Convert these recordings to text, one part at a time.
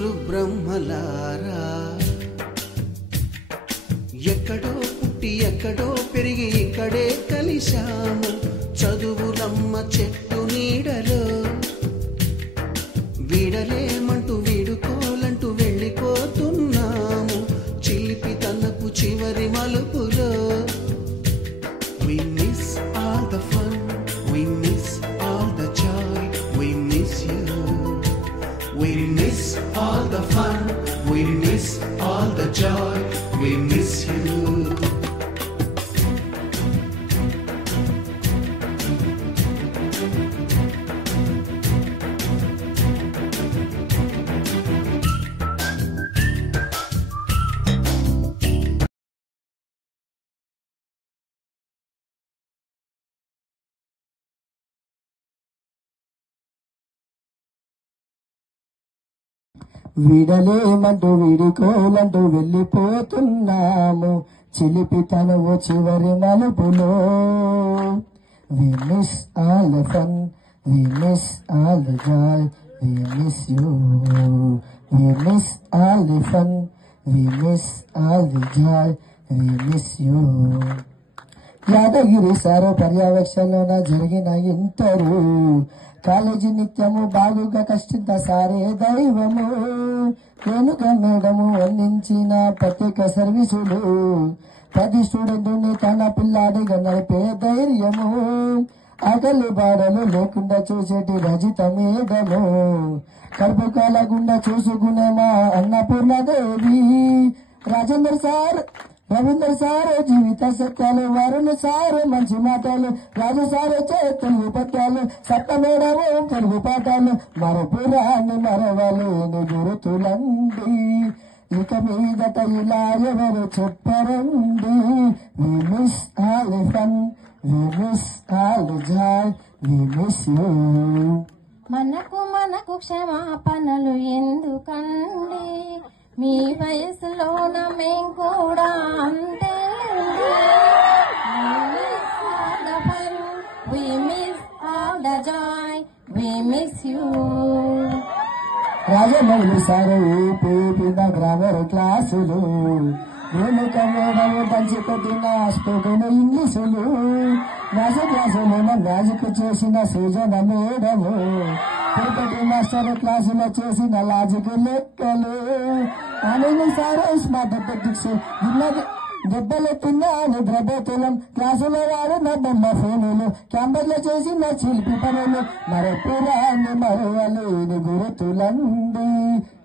ఋషులు బ్రహ్మలారా ఎక్కడో పుట్టి ఎక్కడో పెరిగి ఇక్కడే కలిశాము చదువులమ్మ చెట్టు నీడలో వీడలేమంటూ వీడుకోలంటూ వెళ్ళిపోతున్నాము చిలిపి తనపు చివరి మలుపులో We miss all the fun, we miss all the joy, we miss you. We miss all the fun, we miss all the joy, we miss you. వీడలేమంటూ వీడుకోలంటూ వెళ్ళిపోతున్నాము చిలిపి తనువు చివరి మలుపులో We miss all the fun, we miss all the joy, we miss you. We miss all the fun, we miss all the joy, we miss you. Yadagiri sir పర్యవేక్షణలోన జరిగిన inter college నిత్యము బాగుగా కష్టిత సారే దైవము వెనుక మేడము అందించిన ప్రత్యేక సర్వీసులు ప్రతి స్టూడెంట్ని తన పిల్లాడిగా నడిపే ధైర్యము ఆకలి బాధలు లేకుండా చూసేటి రజిత మేడము కడుపు కాలకుండా చూసుకునే మా అన్నపూర్ణదేవి రాజేందర్ సార్ రవీందర్ సార్ జీవిత సత్యాలు వరుణ్ సార్ మంచి మాటలు రాజు సార్ తెలుగు పద్యాలు సత్త మేడము తెలుగు పాఠాలు మరపురాన్ని మరవలేని గురుతులండి ఇక మీదట ఇలా ఎవరు చెప్పరండి We miss all the fun, we miss all the joy, we miss you. మనకు క్షమాపణలు ఎందుకండి మీ వయసులోన మేం కూడా అంతే We miss all the joy, we miss you. Rajamouli sir పీపిన గ్రామర్ క్లాసులు వెనుక మేడము దంచి కొట్టిన స్పోకెన్ ఇంగ్లీషులు మ్యాజిక్ క్లాసులోన మ్యాజిక్ చేసిన సృజన మేడము తిరుపతి మాస్టర్ క్లాసులో చేసిన లాజిక్ లెక్కలు అనిల్ సారు స్మాథమెటిక్స్ దెబ్బలెట్టిన నిద్రపోతులం క్లాసులో వాడిన బొమ్మ ఫోనులు క్యాంపర్లో చేసిన చిలిపి పనులు మరపురాన్ని మరవలేని గురుతులండి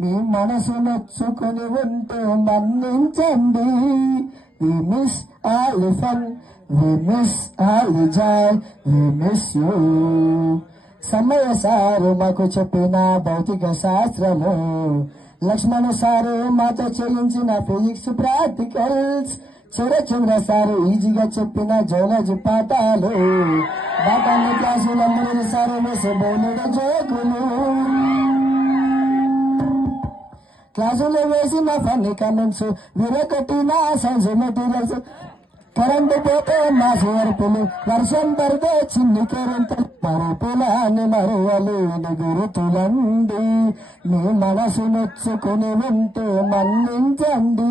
మీ మనసు నొచ్చుకొని ఉంటే మన్నించండి We miss all the fun, we miss all the joy, we miss you. సమయ సారు మాకు చెప్పిన భౌతిక శాస్త్రము లక్ష్మణ సారు మాతో చేయించిన ఫిజిక్స్ ప్రాక్టికల్స్ చంద్ర సారు ఈజీగా చెప్పిన జోలజీ పాఠాలు బాటాని క్లాసుల మురళి సారు వేసబోలుడ జోకులు క్లాసులో వేసిన ఫన్నీ కామెంట్స్ విరగొట్టిన సైన్స్ మెటీరియల్స్ కరెంటు పోతే మాసి అరుపులు వర్షం పడితే చిన్ని కరెంటు మరుపులాన్ని మరువలేని గురుతులండి మీ మనసు నొచ్చుకుని ఉంటే మన్నించండి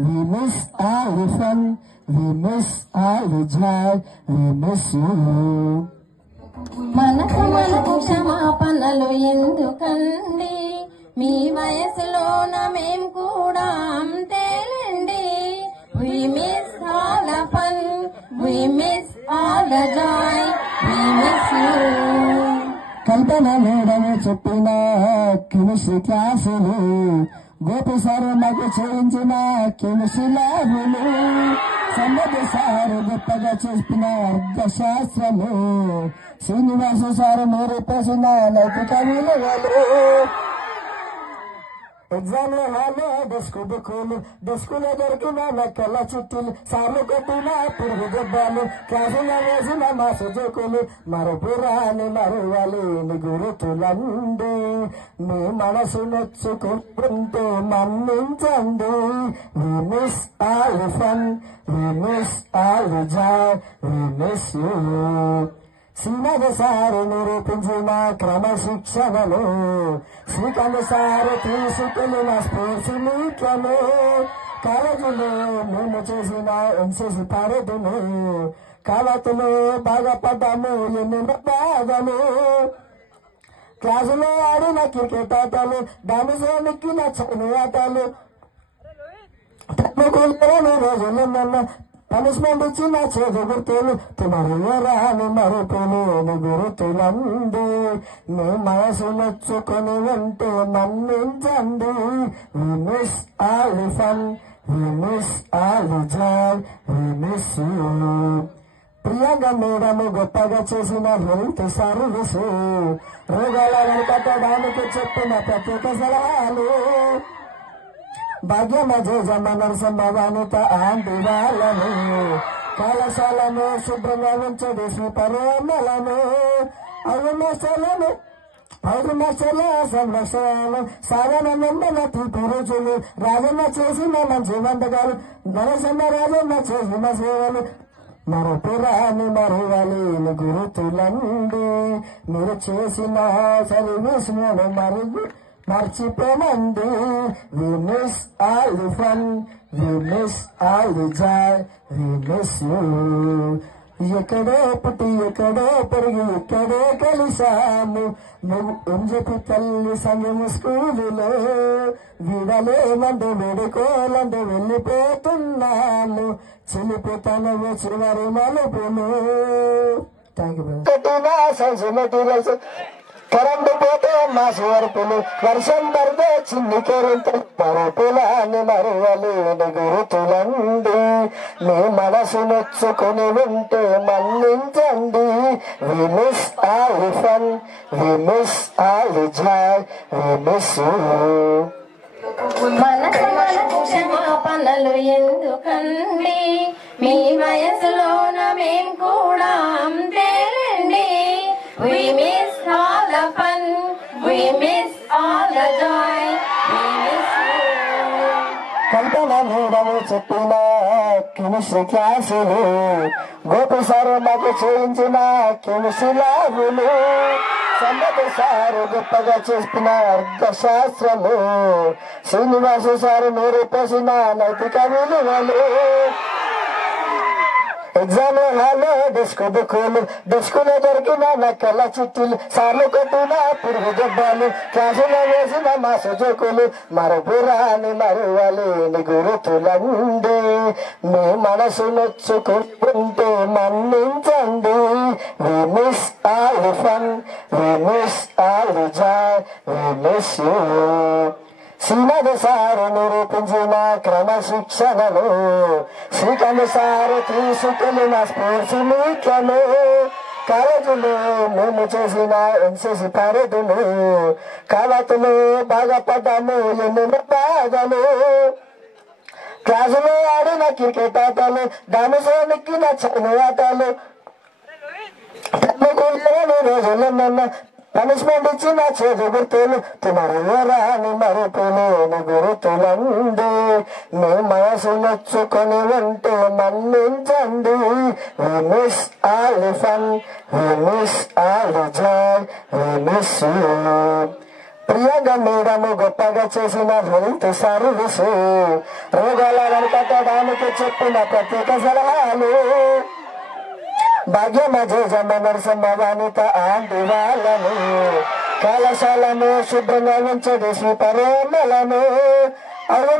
We miss all the fun, we miss all the joy, we miss you. మనకు క్షమాపణలు ఎందుకండి మీ వయసులోన మేం కూడా అంతేలేండి We miss all the fun, we miss all the joy, we miss you. Kalpana madam చెప్పిన కెమిస్ట్రీ క్లాసులు గోపి సారు మాకు చేయించిన కెమిస్ట్రీ ల్యాబులు సమ్మతి సారు గొప్పగా చెప్పిన అర్థశాస్త్రము శ్రీనివాస సారు నేర్పేసిన నైతిక విలువలు ఎగ్జామ్ లో హాల్లో డెస్కు బుక్కులు డెస్కులో దొరికిన నక్కల చుట్టూలు సార్లు కొట్టిన పురుగు దెబ్బలు క్లాసులో వేసిన మాసు జోకులు మరపురాని మరువలేని గురుతులండి మీ మనసు నొచ్చుకుంటే మన్నించండి We miss all the fun, we miss all the joy, we miss you. Srinath sir నిరూపించిన క్రమశిక్షణలు, శ్రీకాంత్ సారు తీసుకెళ్లిన స్పోర్ట్స్ మీట్లను, కాలేజీలో మేము చేసిన ఎన్సీసీ పరేడ్ను, కాలతులు బాగా పడ్డాము ఎన్నెన్నో బాధలు, క్లాసులో ఆడిన క్రికెట్ ఆటలు, డామిసో మిక్కిన చదువు ఆటలు, తప్పుకోలేని రోజులు పనిష్మెంట్ ఇచ్చిన చేదు గుర్తులు, తుమరాని మరుపులేని గుర్తులండి, మీ మనసు నొచ్చుకొని ఉంటే మన్నించండి. We miss all the fun, we miss all the joy, we miss you. ప్రియంగా మేడము గొప్పగా చేసిన హెల్త్ సర్వీసు, రోగాలను కట్టడానికి చెప్పిన ప్రత్యేక సలహాలు, భాగ్యమజమ నరసమ్మ వనిత ఆంటీ వాళ్ళను, కళాశాలను శుభ్రంగా ఉంచడి శ్రీపరోమలను, పౌరు మాస్టర్ల సంరక్షణలు, సాధన నిండిన తీపి రుచులు, రాజన్న చేసిన మంచి వంటకాలు, నరసమ్మ రాజన్న చేసిన సేవలు, మరపురాని మరువలేని గురుతులండి, మీరు చేసిన service మర్చిపోమండి. We miss all the fun, we miss all the joy, we miss you. ఎక్కడో పుట్టి ఎక్కడో పెరిగి ఎక్కడో కలిసాము, నువ్వు ఎంజపి తల్లి సంగము స్కూలులో, విడలేమంటే వేడుకోలంటే వెళ్ళిపోతున్నాము, చెల్లిపోతాను చివరి మలుపులు. Thank you. Science materials, current పోతే మాసు వరపులు, వర్షం పడితే చిన్ని కెరింతలు, మరుపులాన్ని మరువలేని గురుతులండి, మీ మనసు నొచ్చుకొని ఉంటే మన్నించండి. We miss all the fun, we miss all the joy, we miss you. మనకు క్షమాపణలు ఎందుకండి, మీ వయసులోన మేం కూడా అంతేలేండి. We miss all the fun, we miss all the joy, we miss you. Kalpana madam చెప్పిన కెమిస్ట్రీ క్లాసులు, గోపి సారు మాకు చేయించిన కెమిస్ట్రీ ల్యాబులు, సంగతి సారు గొప్పగా చేసిన అర్థశాస్త్రము, శ్రీనివాసు సారు నూరు పోసిన నైతిక విలువలు, ఎగ్జామ్ హాల్లో డెస్క్ బుక్కులు, డెస్కులో దొరికిన నక్కల చిట్టీలు, సార్లు కొట్టిన పురుగు దెబ్బలు, క్లాసులో వేసిన మాసు జోకులు, మరపురాని మరువలేని గురుతులండి, మీ మనసు నొచ్చుకుంటే మన్నించండి. We miss all the fun, we miss all the joy, we miss you. Srinath sir నిరూపించిన క్రమశిక్షణలు, శ్రీకాంత్ సారు తీసుకెళ్లిన స్పోర్ట్స్ మీట్లను, కాలేజీలో మేము చేసిన ఎన్సీసీ పరేడ్ను, కాలతులు బాగా పడ్డాము ఎన్నెన్నో బాధలు, క్లాసులో ఆడిన క్రికెట్ ఆటలు, డామిసో మిక్కిన చదువు ఆటలు, తప్పుకోలేని రోజులన్న పనిష్మెంట్ ఇచ్చిన చేదు గుర్తులు, తుమరాని మరుపులేని గురుతులండి, మీ మనసు నొచ్చుకొని ఉంటే మన్నించండి. We miss all the fun, we miss all the joy, we miss you. ప్రియంగా మేడము గొప్పగా చేసిన హెల్త్ సర్వీసు, రోగాలను కట్టడానికి చెప్పిన ప్రత్యేక సలహాలు, భాగ్యమజమ నరసమ్మ వనిత ఆంటీ వాళ్ళను, కళాశాలను శుభ్రంగా ఉంచడి శ్రీపరోమలను, పౌరు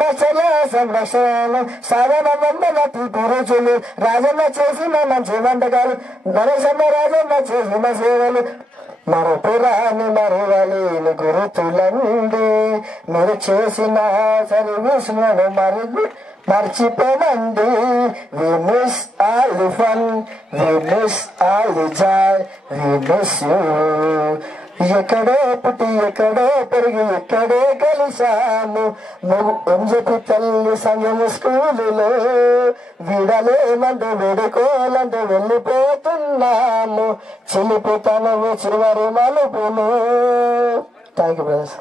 మాస్టర్ల సంరక్షణలు, సాధన నిండిన తీపి రుచులు, రాజన్న చేసిన మంచి వంటకాలు, నరసమ్మ రాజన్న చేసిన సేవలు, మరపురాని మరువలేని గురుతులండి, మీరు చేసిన service మర్చిపోమండి. We miss all the fun, we miss all the joy, we miss you. ఎక్కడో పుట్టి ఎక్కడో పెరిగి ఎక్కడో కలిసాము, నువ్వు ఎంజపి తల్లి సంగము స్కూలులో, విడలేమంటే వేడుకోలంటే వెళ్ళిపోతున్నాము, చెల్లిపోతాను చివరి మలుపులు. Thank you brothers.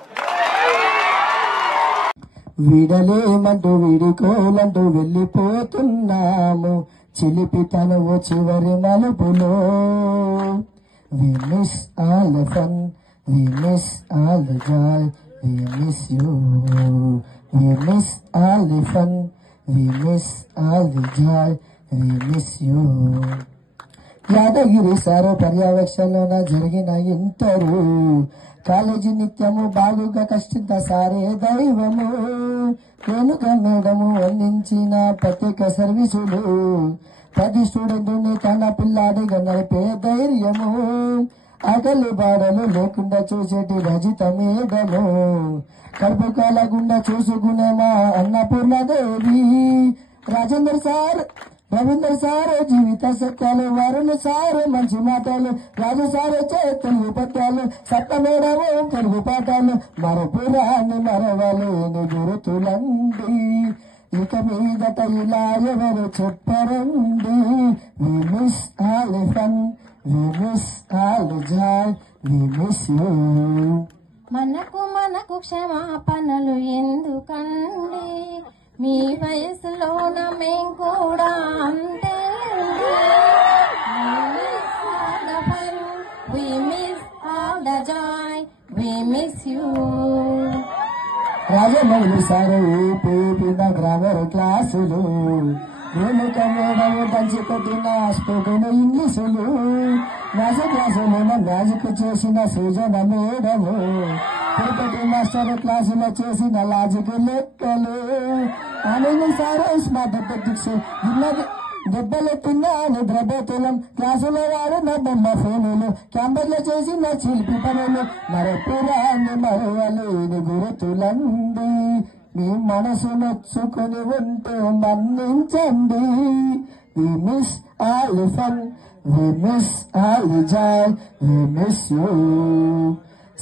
విడలేమంటూ విడుకోలంటూ వెళ్ళిపోతున్నాము, చిలిపి తనువు చివరి మలుపులో. We miss all the fun, we miss all the joy, we miss you. We miss all the fun, we miss all the joy, we miss you. Yadagiri sir పర్యవేక్షణలోన జరిగిన ఇంటరు కాలేజీ నిత్యము బాగుగా కష్టిత సారే దైవము. వెనుక మేడము అందించిన ప్రత్యేక సర్వీసులు 10 స్టూడెంట్ని తన పిల్లాడిగా నడిపే ధైర్యము. ఆకలి బాధలు లేకుండా చూసేటి రజిత మేడము. కడుపు కాలకుండా చూసుకునే మా అన్నపూర్ణదేవి. రాజేందర్ సార్, రవీందర్ సార్ జీవిత సత్యాలు, వరుణ్ సార్ మంచి మాటలు, రాజు సార్ తెలుగు పద్యాలు, సత్త మేడము తెలుగు పాఠాలు. మరపురాన్ని మరవలేని గురుతులండి, ఇక మీదట ఇలా ఎవరు చెప్పరండి. We miss all the fun, we miss all the joy, we miss you. మనకు క్షమాపణలు ఎందుకండి, మీ వయసులోన మేం కూడా అంతే. We miss all the joy, we miss you. Rajamouli sir ఊపిన గ్రామర్ క్లాసులు, వెనుక మేడము దంచి కొట్టిన స్పోకెన్ ఇంగ్లీషులు, మ్యాథ్స్ క్లాసులోన మ్యాజిక్ చేసిన సృజన మేడము, తిరుపతి మాస్టర్ క్లాసులో చేసిన లాజిక్ లెక్కలు, ఆనంద్ సారు స్మాథమెటిక్స్ దెబ్బలెట్టిన నిద్రపోతులం, క్లాసులో వాడిన బొమ్మ ఫోనులు, క్యాంపర్లో చేసిన శిల్పి పనులు, మరపురాన్ని మరవలేని గురుతులండి. మీ మనసు నొచ్చుకొని ఉంటే మన్నించండి. We miss all the fun, we miss all the joy, we miss you.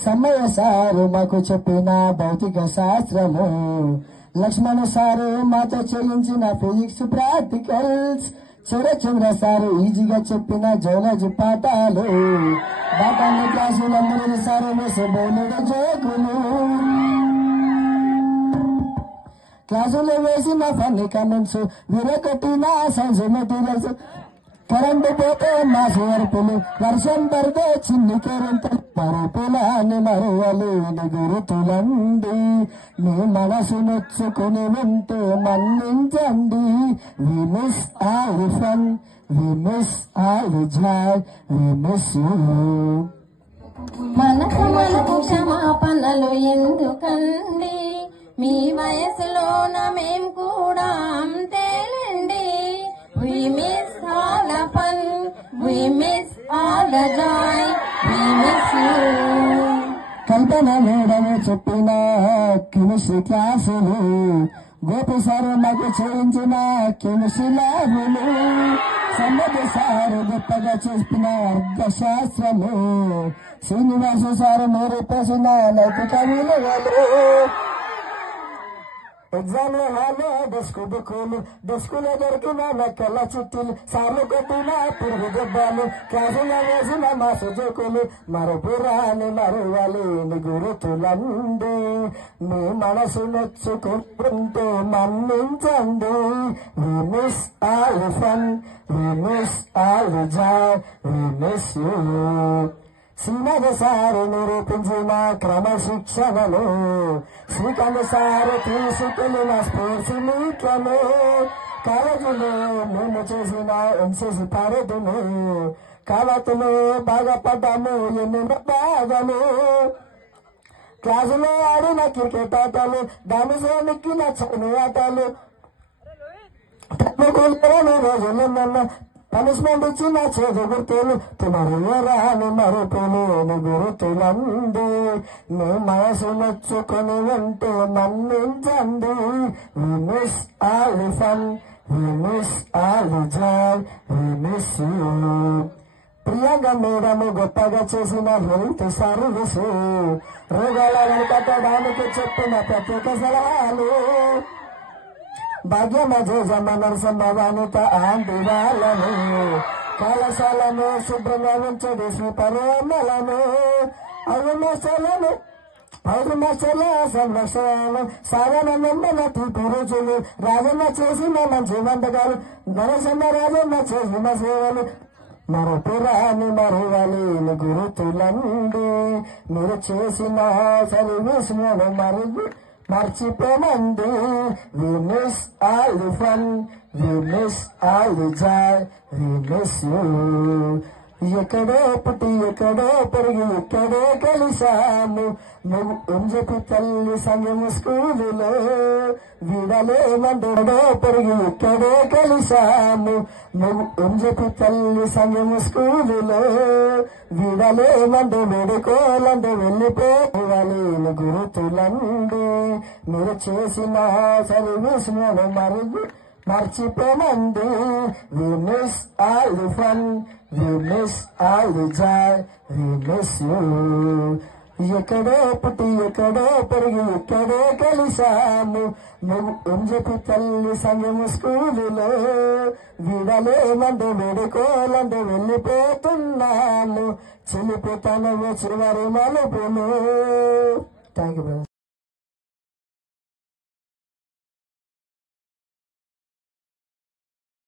సమయ సారు మాకు చెప్పిన భౌతిక శాస్త్రము, లక్ష్మణ సారు మాతో చేయించిన ఫిజిక్స్ ప్రాక్టికల్స్, చంద్ర సారు ఈజీగా చెప్పిన జూలజీ పాఠాలు, బాటాని క్లాసుల మురళి సారు బోలుడ జోకులు, క్లాసులో వేసిన ఫన్నీ కామెంట్స్, విరగొట్టిన సైన్స్ మెటీరియల్స్, కరెంటు పోతే మాసు అరుపులు, వర్షం పడితే చిన్ని కేరింతలు, మరుపులాన్ని మరువలేని గురుతులండి. మీ మనసు నొచ్చుకుని ఉంటే మన్నించండి. We miss all the fun, we miss all the joy, we miss you. మనకు క్షమాపణలు ఎందుకండి, మీ వయసులోన మేం కూడా అంతేలేండి. We miss all the fun, we miss all the joy, we miss you. Kalpana madam చెప్పిన కెమిస్ట్రీ క్లాసులు, గోపి సారు నాకు చేయించిన కెమిస్ట్రీ ల్యాబులు, సంబది సారు గొప్పగా చెప్పిన అర్థశాస్త్రము, శ్రీనివాసు సారు నేర్పేసిన నైతిక విలువలు, ఎగ్జామ్ హాలు డెస్కు బుక్కులు, డెస్కులో దొరికిన నక్కల చుట్టూలు, సార్లు కొట్టిన పురుగు దెబ్బలు, క్లాసులో వేసిన మాసు జోకులు, మరపురాని మరువలేని గురుతులండి. మీ మనసు నొచ్చుకుంటే మన్నించండి. We miss all the fun, we miss all the joy, we miss you. Srinath sir నిరూపించిన క్రమశిక్షణలు, శ్రీకాంత్ సారు తీసుకెళ్లిన స్పోర్ట్స్ మీట్లను, కాలేజీలో మేము చేసిన ఎన్సీసీ పరేడును, కాలతులు బాగా పడ్డాము ఎన్నెన్నో బాధలు, క్లాసులో ఆడిన క్రికెట్ ఆటలు, దానిలో నెక్కిన చదువు ఆటలు, తప్పుకోలేని రోజులున్న పనిష్మెంట్ ఇచ్చిన చేదు గుర్తులు, తుమరులో రాని మరుపులేని గుర్తులండి. మీ మనసు నొచ్చుకొని ఉంటే మన్నించండి. We miss all the fun, we miss all the joy, we miss you. ప్రియంగా మేడము గొప్పగా చేసిన హెల్త్ సర్వీస్, రోగాలను కట్టడానికి చెప్పిన ప్రత్యేక సలహాలు, భాగ్యమజమ నరసింహవానిత ఆంటి వాళ్ళను, కళాశాలను శుభ్రంగా ఉంచడి శ్రీపరమలను, అవిమేషాలను పౌరు మాస్టర్ల సంరక్షణలు సాధారణ తీపి రుచులు రాజన్న చేసిన మంచి వంటకాలు నరసన్న రాజన్న చేసిన సేవలు మరపురాని మరువలేని గురుతులండి మీరు చేసిన service మర్చిపోమండి. We miss all the fun, we miss all the joy, we miss you. ఎక్కడో పుట్టి ఎక్కడో పెరిగి ఎక్కడో కలిసాము నువ్వు ఉంజపు తల్లి సంగము స్కూలులో వీడలేమండో పెరిగి ఎక్కడో కలిసాము నువ్వు ఉంజపు తల్లి సంగము స్కూలులో వీడలేమండు వేడుకోలండు వెళ్ళిపోవాలేని గురుతులండి మీరు చేసిన service మర్చిపోమండి. We miss all the fun, we miss all the joy, we miss you. ఎక్కడో పుట్టి ఎక్కడో పెరిగి ఎక్కడో కలిసాము నువ్వు ఉంజపు తల్లి సంగము స్కూలులో వీడలేమండు వేడుకోలండు వెళ్ళిపోతున్నాము చిలిపితనము చివరి మలుపులు. Thank you.